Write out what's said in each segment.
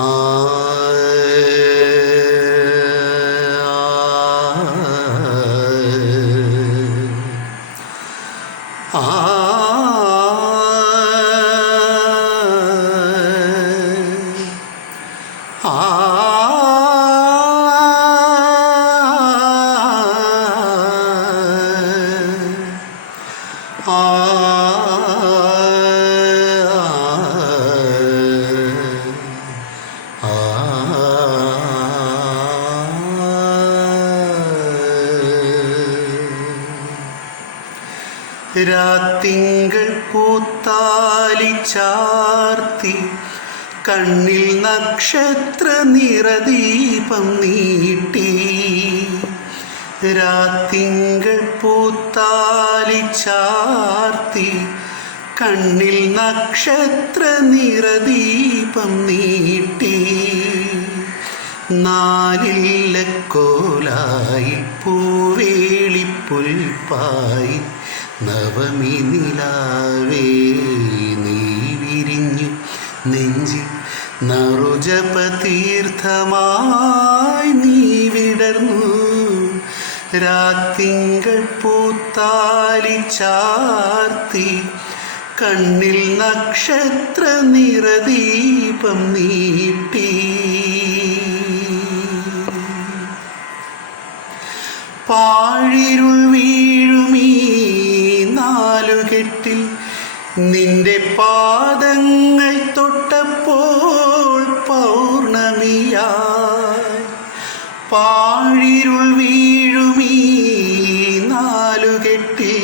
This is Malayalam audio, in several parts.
Ah രാത്തിങ്കൾ പൂത്താലി ചാർത്തി. കണ്ണിൽ നക്ഷത്ര നിറദീപം നീട്ടി. രാത്തിങ്കൾ പൂത്താലി ചാർത്തി. കണ്ണിൽ നക്ഷത്ര നിറദീപം നീട്ടി. നാലില്ല കോലായി പൂവേളിപ്പുൽപ്പായി നവമി നിലാവേ നീ വിരിഞ്ഞു നെഞ്ചിൽ നറുജപതീർത്ഥമായി നീ വിടർന്നു. രാത്തിങ്കൾ പൂത്താലി ചാർത്തി കണ്ണിൽ നക്ഷത്ര നിറദീപം നീട്ടി. പാഴിരുൾ വീഴുമീ നാലുകെട്ടിൽ നിന്റെ പാദങ്ങൾ തൊട്ടപ്പോൾ പൗർണമിയായി പാഴിരുൾ വീഴുമീ നാലുകെട്ടിൽ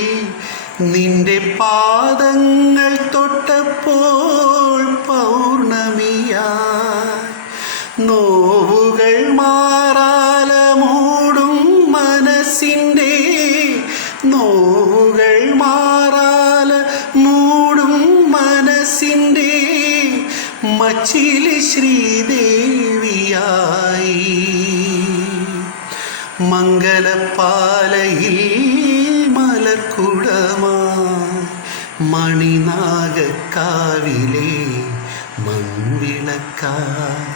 നിന്റെ പാദങ്ങൾ തൊട്ടപ്പോൾ പൗർണമിയായി നോവുകൾ മാറാല മൂടും മനസ്സിന്റെ നോവുകൾ മച്ചിലി ശ്രീദേവിയായി. മംഗലപ്പാലയിൽ മലർക്കുടമായി മണിനാഗക്കാവിലെ മൺവിളക്കായി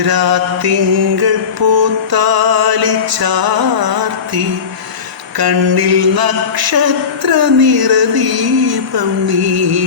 രാത്തിങ്കൾ പൂത്താലി ചാർത്തി കണ്ണിൽ നക്ഷത്ര നിറദീപം നീട്ടി